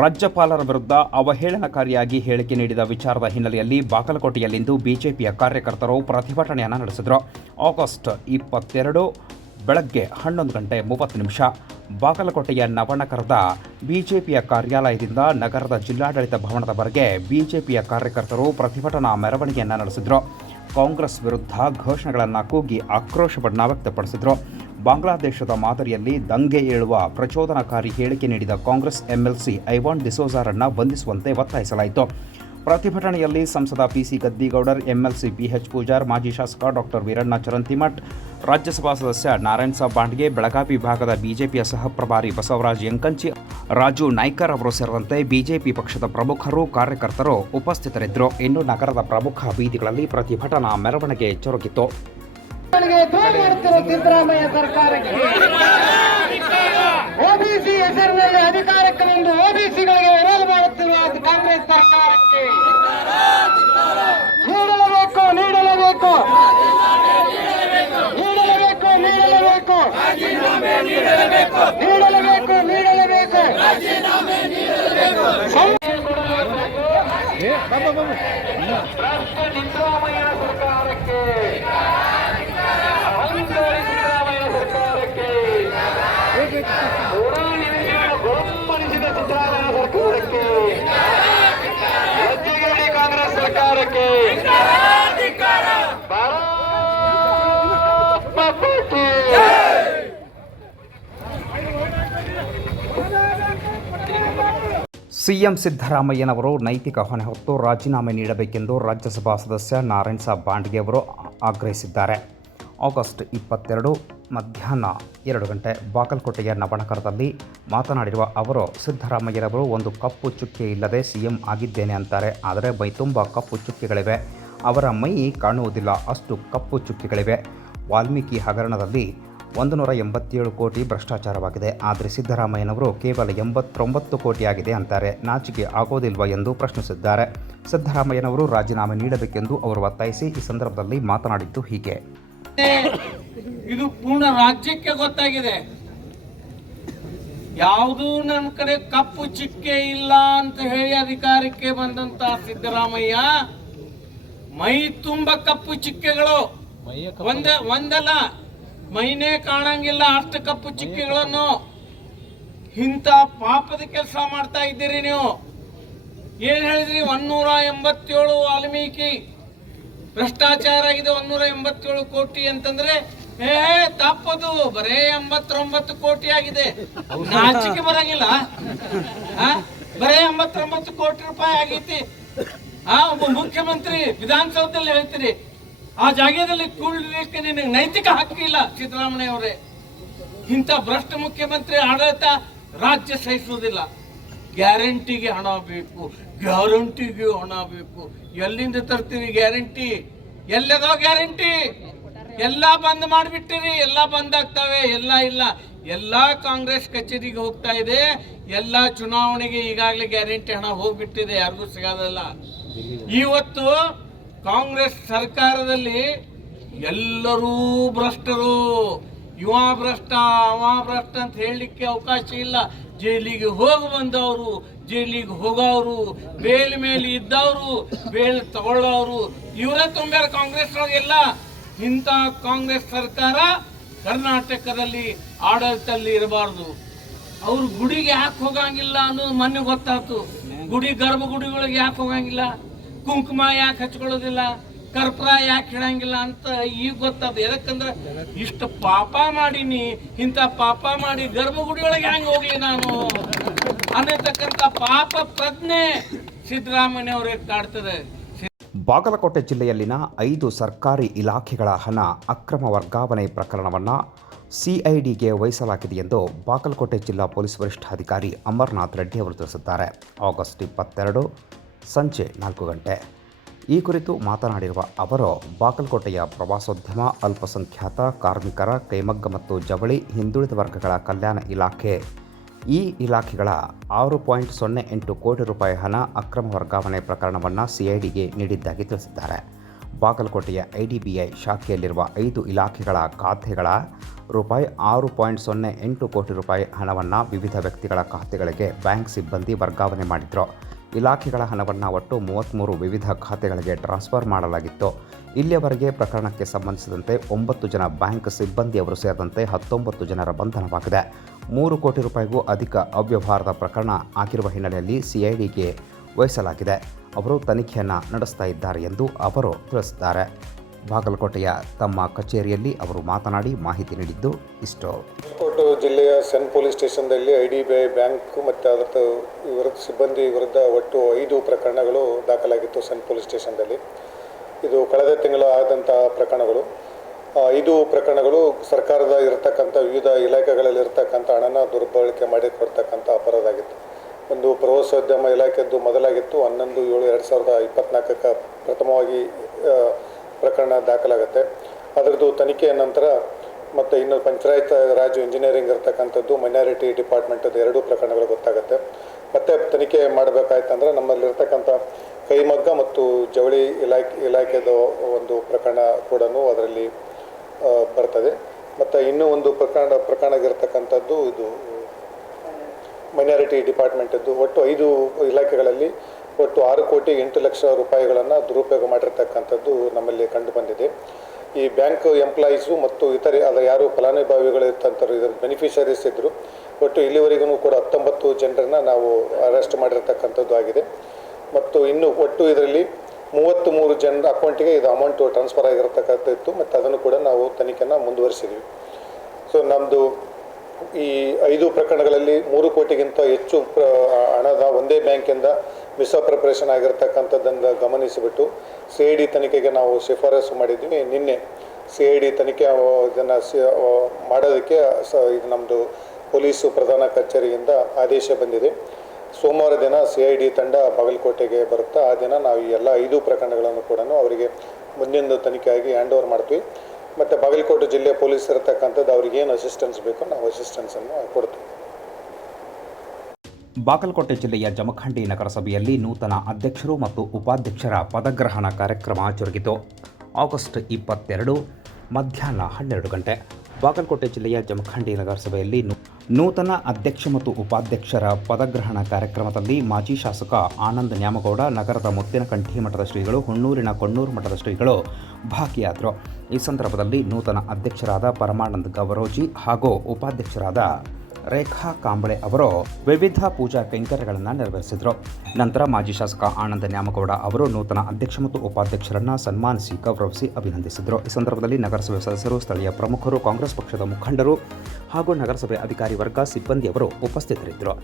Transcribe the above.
ರಾಜ್ಯಪಾಲರ ವಿರುದ್ಧ ಅವಹೇಳನಕಾರಿಯಾಗಿ ಹೇಳಿಕೆ ನೀಡಿದ ವಿಚಾರದ ಹಿನ್ನೆಲೆಯಲ್ಲಿ ಬಾಗಲಕೋಟೆಯಲ್ಲಿಂದು ಬಿಜೆಪಿಯ ಕಾರ್ಯಕರ್ತರು ಪ್ರತಿಭಟನೆಯನ್ನು ನಡೆಸಿದರು. ಆಗಸ್ಟ್ 22 ಬೆಳಗ್ಗೆ 11:30 ಬಾಗಲಕೋಟೆಯ ನವನಗರದ ಬಿಜೆಪಿಯ ಕಾರ್ಯಾಲಯದಿಂದ ನಗರದ ಜಿಲ್ಲಾಡಳಿತ ಭವನದವರೆಗೆ ಬಿಜೆಪಿಯ ಕಾರ್ಯಕರ್ತರು ಪ್ರತಿಭಟನಾ ಮೆರವಣಿಗೆಯನ್ನು ನಡೆಸಿದರು. ಕಾಂಗ್ರೆಸ್ ವಿರುದ್ಧ ಘೋಷಣೆಗಳನ್ನು ಕೂಗಿ ಆಕ್ರೋಶವನ್ನು ವ್ಯಕ್ತಪಡಿಸಿದರು. ಬಾಂಗ್ಲಾದೇಶದ ಮಾದರಿಯಲ್ಲಿ ದಂಗೆ ಏಳುವ ಪ್ರಚೋದನಕಾರಿ ಹೇಳಿಕೆ ನೀಡಿದ ಕಾಂಗ್ರೆಸ್ ಎಂಎಲ್ಸಿ ಐವಾನ್ ಡಿಸೋಜಾರನ್ನು ಬಂಧಿಸುವಂತೆ ಒತ್ತಾಯಿಸಲಾಯಿತು. ಪ್ರತಿಭಟನೆಯಲ್ಲಿ ಸಂಸದ PC Gaddigoudar, MLC PH Pujar, ಮಾಜಿ ಶಾಸಕ ಡಾಕ್ಟರ್ ವೀರಣ್ಣ ಚರಂತಿಮಠ್, ರಾಜ್ಯಸಭಾ ಸದಸ್ಯ ನಾರಾಯಣ್ ಬಾಂಡ್ಗೆ, ಬೆಳಗಾವಿ ಭಾಗದ ಬಿಜೆಪಿಯ ಸಹ ಪ್ರಭಾರಿ ಬಸವರಾಜ್ ಯಂಕಂಚಿ, ರಾಜು ನಾಯ್ಕರ್ ಅವರು ಸೇರಿದಂತೆ ಬಿಜೆಪಿ ಪಕ್ಷದ ಪ್ರಮುಖರು, ಕಾರ್ಯಕರ್ತರು ಉಪಸ್ಥಿತರಿದ್ದರು. ಇನ್ನು ನಗರದ ಪ್ರಮುಖ ಬೀದಿಗಳಲ್ಲಿ ಪ್ರತಿಭಟನಾ ಮೆರವಣಿಗೆ ಜರುಗಿತು. ಸಿದ್ದರಾಮಯ್ಯ ಸರ್ಕಾರಕ್ಕೆ ಓಬಿಸಿ ಹೆಸರಿನಲ್ಲಿ ಅಧಿಕಾರಕ್ಕೆ ಬಂದು ಓಬಿಸಿಗಳಿಗೆ ವಿರೋಧ ಮಾಡುತ್ತಿರುವ ಕಾಂಗ್ರೆಸ್ ಸರ್ಕಾರಕ್ಕೆ ನೀಡಲೇಬೇಕು ನೀಡಲೇಬೇಕು ನೀಡಲೇಬೇಕು ನೀಡಲೇಬೇಕು ನೀಡಲೇಬೇಕು ನೀಡಲೇಬೇಕು ಸಿದ್ದರಾಮಯ್ಯ ಸರ್ಕಾರಕ್ಕೆ ಗುರುಪಡಿಸಿದ ಸಿದ್ದರಾಮಯ್ಯ ಸರ್ಕಾರಕ್ಕೆ ರಾಜ್ಯದಲ್ಲಿ ಕಾಂಗ್ರೆಸ್ ಸರ್ಕಾರಕ್ಕೆ ಸಿಎಂ ಸಿದ್ದರಾಮಯ್ಯನವರು ನೈತಿಕ ಹೊಣೆ ಹೊತ್ತು ರಾಜೀನಾಮೆ ನೀಡಬೇಕೆಂದು ರಾಜ್ಯಸಭಾ ಸದಸ್ಯ ನಾರಾಯಣ್ ಬಾಂಡ್ಗೆ ಅವರು ಆಗ್ರಹಿಸಿದ್ದಾರೆ. ಆಗಸ್ಟ್ 22 ಮಧ್ಯಾಹ್ನ 2 ಬಾಗಲಕೋಟೆಯ ನವನಗರದಲ್ಲಿ ಮಾತನಾಡಿರುವ ಅವರು, ಸಿದ್ದರಾಮಯ್ಯನವರು ಒಂದು ಕಪ್ಪು ಚುಕ್ಕೆ ಇಲ್ಲದೆ ಸಿಎಂ ಆಗಿದ್ದೇನೆ ಅಂತಾರೆ. ಆದರೆ ಮೈ ತುಂಬ ಕಪ್ಪು ಚುಕ್ಕೆಗಳಿವೆ. ಅವರ ಮೈ ಕಾಣುವುದಿಲ್ಲ, ಅಷ್ಟು ಕಪ್ಪು ಚುಕ್ಕೆಗಳಿವೆ. ವಾಲ್ಮೀಕಿ ಹಗರಣದಲ್ಲಿ 187 ಕೋಟಿ ಭ್ರಷ್ಟಾಚಾರವಾಗಿದೆ. ಆದರೆ ಸಿದ್ದರಾಮಯ್ಯನವರು ಕೇವಲ 89 ಕೋಟಿ ಆಗಿದೆ ಅಂತಾರೆ. ನಾಚಿಕೆ ಆಗೋದಿಲ್ವಾ ಎಂದು ಪ್ರಶ್ನಿಸಿದ್ದಾರೆ. ಸಿದ್ದರಾಮಯ್ಯನವರು ರಾಜೀನಾಮೆ ನೀಡಬೇಕೆಂದು ಅವರು ಒತ್ತಾಯಿಸಿ ಈ ಸಂದರ್ಭದಲ್ಲಿ ಮಾತನಾಡಿದ್ದು ಹೀಗೆ. ಇದು ಪೂರ್ಣ ರಾಜ್ಯಕ್ಕೆ ಗೊತ್ತಾಗಿದೆ. ಯಾವುದೂ ನನ್ನ ಕಡೆ ಕಪ್ಪು ಚಿಕ್ಕೆ ಇಲ್ಲ ಅಂತ ಹೇಳಿ ಅಧಿಕಾರಕ್ಕೆ ಬಂದಂತ ಸಿದ್ದರಾಮಯ್ಯ ಮೈ ತುಂಬ ಕಪ್ಪು ಚಿಕ್ಕೆಗಳು, ಒಂದಲ್ಲ ಮೈನೇ ಕಾಣಂಗಿಲ್ಲ ಅಷ್ಟು ಕಪ್ಪು ಚಿಕ್ಕೆಗಳನ್ನು. ಇಂಥ ಪಾಪದ ಕೆಲಸ ಮಾಡ್ತಾ ಇದ್ದೀರಿ ನೀವು. ಏನ್ ಹೇಳಿದ್ರಿ? 187 ವಾಲ್ಮೀಕಿ ಭ್ರಷ್ಟಾಚಾರ ಆಗಿದೆ, 187 ಕೋಟಿ ಅಂತಂದ್ರೆ ತಪ್ಪದು. ಬರೇ 89 ಕೋಟಿ ಆಗಿದೆ. ನಾಚಿಕೆ ಬರಂಗಿಲ್ಲ. ಬರೇ 89 ಕೋಟಿ ರೂಪಾಯಿ ಆಗೈತಿ. ಒಬ್ಬ ಮುಖ್ಯಮಂತ್ರಿ ವಿಧಾನಸೌಧದಲ್ಲಿ ಹೇಳ್ತೀರಿ, ಆ ಜಾಗದಲ್ಲಿ ಕೂಡಲಿಕ್ಕೆ ನಿನಗೆ ನೈತಿಕ ಹಕ್ಕಿಲ್ಲ. ಸಿದ್ದರಾಮಯ್ಯ ಅವರೇ, ಇಂಥ ಭ್ರಷ್ಟ ಮುಖ್ಯಮಂತ್ರಿ ಆಡಳಿತ ರಾಜ್ಯ ಸಹಿಸುವುದಿಲ್ಲ. ಗ್ಯಾರಂಟಿಗೆ ಹಣ ಬೇಕು, ಗ್ಯಾರಂಟಿಗೆ ಹಣ ಬೇಕು. ಎಲ್ಲಿಂದ ತರ್ತೀರಿ ಗ್ಯಾರಂಟಿ? ಎಲ್ಲದೋ ಗ್ಯಾರಂಟಿ? ಎಲ್ಲ ಬಂದ್ ಮಾಡಿಬಿಟ್ಟಿರಿ. ಎಲ್ಲ ಬಂದ್ ಆಗ್ತವೆ, ಎಲ್ಲ ಇಲ್ಲ. ಎಲ್ಲ ಕಾಂಗ್ರೆಸ್ ಕಚೇರಿಗೆ ಹೋಗ್ತಾ ಇದೆ. ಎಲ್ಲ ಚುನಾವಣೆಗೆ ಈಗಾಗಲೇ ಗ್ಯಾರಂಟಿ ಹಣ ಹೋಗ್ಬಿಟ್ಟಿದೆ, ಯಾರಿಗೂ ಸಿಗೋದಲ್ಲ. ಇವತ್ತು ಕಾಂಗ್ರೆಸ್ ಸರ್ಕಾರದಲ್ಲಿ ಎಲ್ಲರೂ ಭ್ರಷ್ಟರು. ಇವ ಭ್ರಷ್ಟ, ಅವ ಭ್ರಷ್ಟ ಅಂತ ಹೇಳಲಿಕ್ಕೆ ಅವಕಾಶ ಇಲ್ಲ. ಜೈಲಿಗೆ ಹೋಗಿ ಬಂದವರು, ಜೈಲಿಗೆ ಹೋಗೋರು, ಬೇಲ್ ಮೇಲೆ ಇದ್ದವರು, ಬೇಲ್ ತಗೊಳ್ಳೋರು ಇವರೇ ತುಂಬ್ಯಾರ ಕಾಂಗ್ರೆಸ್ ಒಳಗೆಲ್ಲ. ಇಂಥ ಕಾಂಗ್ರೆಸ್ ಸರ್ಕಾರ ಕರ್ನಾಟಕದಲ್ಲಿ ಆಡಳಿತದಲ್ಲಿ ಇರಬಾರ್ದು. ಅವ್ರು ಗುಡಿಗೆ ಯಾಕೆ ಹೋಗಂಗಿಲ್ಲ ಅನ್ನೋದು ಮೊನ್ನೆ ಗೊತ್ತಾಯ್ತು. ಗರ್ಭಗುಡಿಗಳಿಗೆ ಯಾಕೆ ಹೋಗಂಗಿಲ್ಲ, ಕುಂಕುಮ ಯಾಕೆ ಹಚ್ಕೊಳ್ಳೋದಿಲ್ಲ, ಕರ್ಪೂರ ಯಾಕೆ ಹಿಡಂಗಿಲ್ಲ ಅಂತ ಈಗ ಗೊತ್ತಾದ. ಯಾಕಂದ್ರೆ ಇಷ್ಟು ಪಾಪ ಮಾಡೀನಿ, ಇಂಥ ಪಾಪ ಮಾಡಿ ಗರ್ಭಗುಡಿಯೊಳಗೆ ಹೆಂಗೆ ಹೋಗ್ಲಿ ನಾನು ಅನ್ನತಕ್ಕಂಥ ಪಾಪ ಪ್ರಜ್ಞೆ ಸಿದ್ದರಾಮಯ್ಯ ಅವರಿಗೆ ಕಾಡ್ತದೆ. ಬಾಗಲಕೋಟೆ ಜಿಲ್ಲೆಯಲ್ಲಿನ 5 ಸರ್ಕಾರಿ ಇಲಾಖೆಗಳ ಹಣ ಅಕ್ರಮ ವರ್ಗಾವಣೆ ಪ್ರಕರಣವನ್ನು ಸಿಐಡಿಗೆ ವಹಿಸಲಾಗಿದೆ ಎಂದು ಬಾಗಲಕೋಟೆ ಜಿಲ್ಲಾ ಪೊಲೀಸ್ ವರಿಷ್ಠಾಧಿಕಾರಿ ಅಮರನಾಥ್ ರೆಡ್ಡಿ ಅವರು ತಿಳಿಸಿದ್ದಾರೆ. ಆಗಸ್ಟ್ 22 ಸಂಜೆ 4 ಈ ಕುರಿತು ಮಾತನಾಡಿರುವ ಅವರು, ಬಾಗಲಕೋಟೆಯ ಪ್ರವಾಸೋದ್ಯಮ, ಅಲ್ಪಸಂಖ್ಯಾತ ಕಾರ್ಮಿಕರ, ಕೈಮಗ್ಗ ಮತ್ತು ಜವಳಿ, ಹಿಂದುಳಿದ ವರ್ಗಗಳ ಕಲ್ಯಾಣ ಇಲಾಖೆ ಈ ಇಲಾಖೆಗಳ 6.08 ಕೋಟಿ ರೂಪಾಯಿ ಹಣ ಅಕ್ರಮ ವರ್ಗಾವಣೆ ಪ್ರಕರಣವನ್ನು ಸಿಐಡಿಗೆ ನೀಡಿದ್ದಾಗಿ ತಿಳಿಸಿದ್ದಾರೆ. ಬಾಗಲಕೋಟೆಯ ಐಡಿಬಿಐ ಶಾಖೆಯಲ್ಲಿರುವ 5 ಇಲಾಖೆಗಳ ಖಾತೆಗಳ ರೂಪಾಯಿ 6.08 ಕೋಟಿ ರೂಪಾಯಿ ಹಣವನ್ನು ವಿವಿಧ ವ್ಯಕ್ತಿಗಳ ಖಾತೆಗಳಿಗೆ ಬ್ಯಾಂಕ್ ಸಿಬ್ಬಂದಿ ವರ್ಗಾವಣೆ ಮಾಡಿದ್ರು. ಇಲಾಖೆಗಳ ಹಣವನ್ನು ಒಟ್ಟು 33 ವಿವಿಧ ಖಾತೆಗಳಿಗೆ ಟ್ರಾನ್ಸ್ಫರ್ ಮಾಡಲಾಗಿತ್ತು. ಇಲ್ಲಿಯವರೆಗೆ ಪ್ರಕರಣಕ್ಕೆ ಸಂಬಂಧಿಸಿದಂತೆ 9 ಜನ ಬ್ಯಾಂಕ್ ಸಿಬ್ಬಂದಿಯವರು ಸೇರಿದಂತೆ 19 ಜನರ ಬಂಧನವಾಗಿದೆ. 3 ಕೋಟಿ ರೂಪಾಯಿಗೂ ಅಧಿಕ ಅವ್ಯವಹಾರದ ಪ್ರಕರಣ ಆಗಿರುವ ಹಿನ್ನೆಲೆಯಲ್ಲಿ ಸಿಐಡಿಗೆ ವಹಿಸಲಾಗಿದೆ. ಅವರು ತನಿಖೆಯನ್ನು ನಡೆಸ್ತಾ ಇದ್ದಾರೆ ಎಂದು ಅವರು ತಿಳಿಸಿದ್ದಾರೆ. ಬಾಗಲಕೋಟೆಯ ತಮ್ಮ ಕಚೇರಿಯಲ್ಲಿ ಅವರು ಮಾತನಾಡಿ ಮಾಹಿತಿ ನೀಡಿದ್ದು ಇಷ್ಟು. ಬಾಗಲಕೋಟೆ ಜಿಲ್ಲೆಯ ಸೆನ್ ಪೊಲೀಸ್ ಸ್ಟೇಷನ್ದಲ್ಲಿ IDBI ಬ್ಯಾಂಕ್ ಮತ್ತು ಅದರ ವಿರುದ್ಧ ಸಿಬ್ಬಂದಿ ವಿರುದ್ಧ ಒಟ್ಟು 5 ಪ್ರಕರಣಗಳು ದಾಖಲಾಗಿತ್ತು. ಸೆನ್ ಪೊಲೀಸ್ ಸ್ಟೇಷನ್ದಲ್ಲಿ ಇದು ಕಳೆದ ತಿಂಗಳು ಆದಂಥ ಪ್ರಕರಣಗಳು. 5 ಪ್ರಕರಣಗಳು ಸರ್ಕಾರದ ಇರತಕ್ಕಂಥ ವಿವಿಧ ಇಲಾಖೆಗಳಲ್ಲಿ ಇರತಕ್ಕಂಥ ಹಣನ ದುರ್ಬಳಕೆ ಮಾಡಿ ಕೊಡ್ತಕ್ಕಂಥ ಅಪರಾಧ ಆಗಿತ್ತು. ಒಂದು ಪ್ರವಾಸೋದ್ಯಮ ಇಲಾಖೆದ್ದು ಮೊದಲಾಗಿತ್ತು. 11/7/2024 ಪ್ರಥಮವಾಗಿ ಪ್ರಕರಣ ದಾಖಲಾಗುತ್ತೆ. ಅದರದ್ದು ತನಿಖೆಯ ನಂತರ ಮತ್ತು ಇನ್ನು ಪಂಚಾಯತ್ ರಾಜ್ ಇಂಜಿನಿಯರಿಂಗ್ ಇರತಕ್ಕಂಥದ್ದು ಮೈನಾರಿಟಿ ಡಿಪಾರ್ಟ್ಮೆಂಟದ್ದು 2 ಪ್ರಕರಣಗಳು ಗೊತ್ತಾಗುತ್ತೆ. ಮತ್ತೆ ತನಿಖೆ ಮಾಡಬೇಕಾಯ್ತಂದ್ರೆ ನಮ್ಮಲ್ಲಿರ್ತಕ್ಕಂಥ ಕೈಮಗ್ಗ ಮತ್ತು ಜವಳಿ ಇಲಾಖೆದ ಒಂದು ಪ್ರಕರಣ ಕೂಡ ಅದರಲ್ಲಿ ಬರ್ತದೆ. ಮತ್ತು ಇನ್ನೂ ಒಂದು ಪ್ರಕರಣ ಇರತಕ್ಕಂಥದ್ದು ಇದು ಮೈನಾರಿಟಿ ಡಿಪಾರ್ಟ್ಮೆಂಟದ್ದು. ಒಟ್ಟು 5 ಇಲಾಖೆಗಳಲ್ಲಿ ಒಟ್ಟು 6,08,00,000 ರೂಪಾಯಿಗಳನ್ನು ದುರುಪಯೋಗ ಮಾಡಿರ್ತಕ್ಕಂಥದ್ದು ನಮ್ಮಲ್ಲಿ ಕಂಡು ಬಂದಿದೆ. ಈ ಬ್ಯಾಂಕ್ ಎಂಪ್ಲಾಯೀಸು ಮತ್ತು ಇತರೆ ಅದರ ಯಾರು ಫಲಾನುಭವಿಗಳು ಇರ್ತಂಥವ್ರು ಇದರ ಬೆನಿಫಿಷರೀಸ್ ಇದ್ದರು. ಒಟ್ಟು ಇಲ್ಲಿವರೆಗೂ ಕೂಡ 19 ಜನರನ್ನು ನಾವು ಅರೆಸ್ಟ್ ಮಾಡಿರ್ತಕ್ಕಂಥದ್ದು ಆಗಿದೆ. ಮತ್ತು ಇನ್ನು ಒಟ್ಟು ಇದರಲ್ಲಿ 33 ಜನರ ಅಕೌಂಟಿಗೆ ಇದು ಅಮೌಂಟು ಟ್ರಾನ್ಸ್ಫರ್ ಆಗಿರತಕ್ಕಂಥದ್ದು. ಮತ್ತು ಅದನ್ನು ಕೂಡ ನಾವು ತನಿಖೆಯನ್ನು ಮುಂದುವರಿಸಿದ್ವಿ. ಸೊ ನಮ್ಮದು ಈ 5 ಪ್ರಕರಣಗಳಲ್ಲಿ 3 ಕೋಟಿಗಿಂತ ಹೆಚ್ಚು ಹಣದ ಒಂದೇ ಬ್ಯಾಂಕಿಂದ ಮಿಸ್ಅಪ್ರಪ್ರೇಷನ್ ಆಗಿರ್ತಕ್ಕಂಥದ್ದನ್ನು ಗಮನಿಸಿಬಿಟ್ಟು CID ತನಿಖೆಗೆ ನಾವು ಶಿಫಾರಸು ಮಾಡಿದ್ವಿ. ನಿನ್ನೆ CID ತನಿಖೆ ಇದನ್ನು ಮಾಡೋದಕ್ಕೆ ಇದು ನಮ್ಮದು ಪೊಲೀಸು ಪ್ರಧಾನ ಕಚೇರಿಯಿಂದ ಆದೇಶ ಬಂದಿದೆ. ಸೋಮವಾರ ದಿನ CID ತಂಡ ಬಾಗಲಕೋಟೆಗೆ ಬರುತ್ತೆ. ಆ ದಿನ ನಾವು ಈ ಎಲ್ಲ 5 ಪ್ರಕರಣಗಳನ್ನು ಕೂಡ ಅವರಿಗೆ ಮುಂದಿನ ತನಿಖೆಯಾಗಿ ಹ್ಯಾಂಡ್ ಓವರ್ ಮಾಡ್ತೀವಿ. ಮತ್ತು ಬಾಗಲಕೋಟೆ ಜಿಲ್ಲೆ ಪೊಲೀಸ್ ಇರತಕ್ಕಂಥದ್ದು ಅವ್ರಿಗೇನು ಅಸಿಸ್ಟೆನ್ಸ್ ಬೇಕೋ ನಾವು ಅಸಿಸ್ಟೆನ್ಸನ್ನು ಕೊಡ್ತೀವಿ. ಬಾಗಲಕೋಟೆ ಜಿಲ್ಲೆಯ ಜಮಖಂಡಿ ನಗರಸಭೆಯಲ್ಲಿ ನೂತನ ಅಧ್ಯಕ್ಷರು ಮತ್ತು ಉಪಾಧ್ಯಕ್ಷರ ಪದಗ್ರಹಣ ಕಾರ್ಯಕ್ರಮ ಜರುಗಿತು. ಆಗಸ್ಟ್ 22 ಮಧ್ಯಾಹ್ನ 12 ಗಂಟೆ ಬಾಗಲಕೋಟೆ ಜಿಲ್ಲೆಯ ಜಮಖಂಡಿ ನಗರಸಭೆಯಲ್ಲಿ ನೂತನ ಅಧ್ಯಕ್ಷ ಮತ್ತು ಉಪಾಧ್ಯಕ್ಷರ ಪದಗ್ರಹಣ ಕಾರ್ಯಕ್ರಮದಲ್ಲಿ ಮಾಜಿ ಶಾಸಕ ಆನಂದ್ ನ್ಯಾಮಗೌಡ, ನಗರದ ಮುತ್ತಿನಕಂಠಿ ಮಠದ ಶ್ರೀಗಳು, ಹುಣ್ಣೂರಿನ ಕೊಣ್ಣೂರು ಮಠದ ಶ್ರೀಗಳು ಭಾಗಿಯಾದರು. ಈ ಸಂದರ್ಭದಲ್ಲಿ ನೂತನ ಅಧ್ಯಕ್ಷರಾದ ಪರಮಾನಂದ್ ಗವರೋಜಿ ಹಾಗೂ ಉಪಾಧ್ಯಕ್ಷರಾದ ರೇಖಾ ಕಾಂಬಳೆ ಅವರು ವಿವಿಧ ಪೂಜಾ ಕೈಂಕರ್ಯಗಳನ್ನು ನೆರವೇರಿಸಿದರು. ನಂತರ ಮಾಜಿ ಶಾಸಕ ಆನಂದ್ ನ್ಯಾಮಗೌಡ ಅವರು ನೂತನ ಅಧ್ಯಕ್ಷ ಮತ್ತು ಉಪಾಧ್ಯಕ್ಷರನ್ನು ಸನ್ಮಾನಿಸಿ ಗೌರವಿಸಿ ಅಭಿನಂದಿಸಿದರು. ಈ ಸಂದರ್ಭದಲ್ಲಿ ನಗರಸಭೆ ಸದಸ್ಯರು, ಸ್ಥಳೀಯ ಪ್ರಮುಖರು, ಕಾಂಗ್ರೆಸ್ ಪಕ್ಷದ ಮುಖಂಡರು ಹಾಗೂ ನಗರಸಭೆ ಅಧಿಕಾರಿ ವರ್ಗ, ಸಿಬ್ಬಂದಿಯವರು ಉಪಸ್ಥಿತರಿದ್ದರು.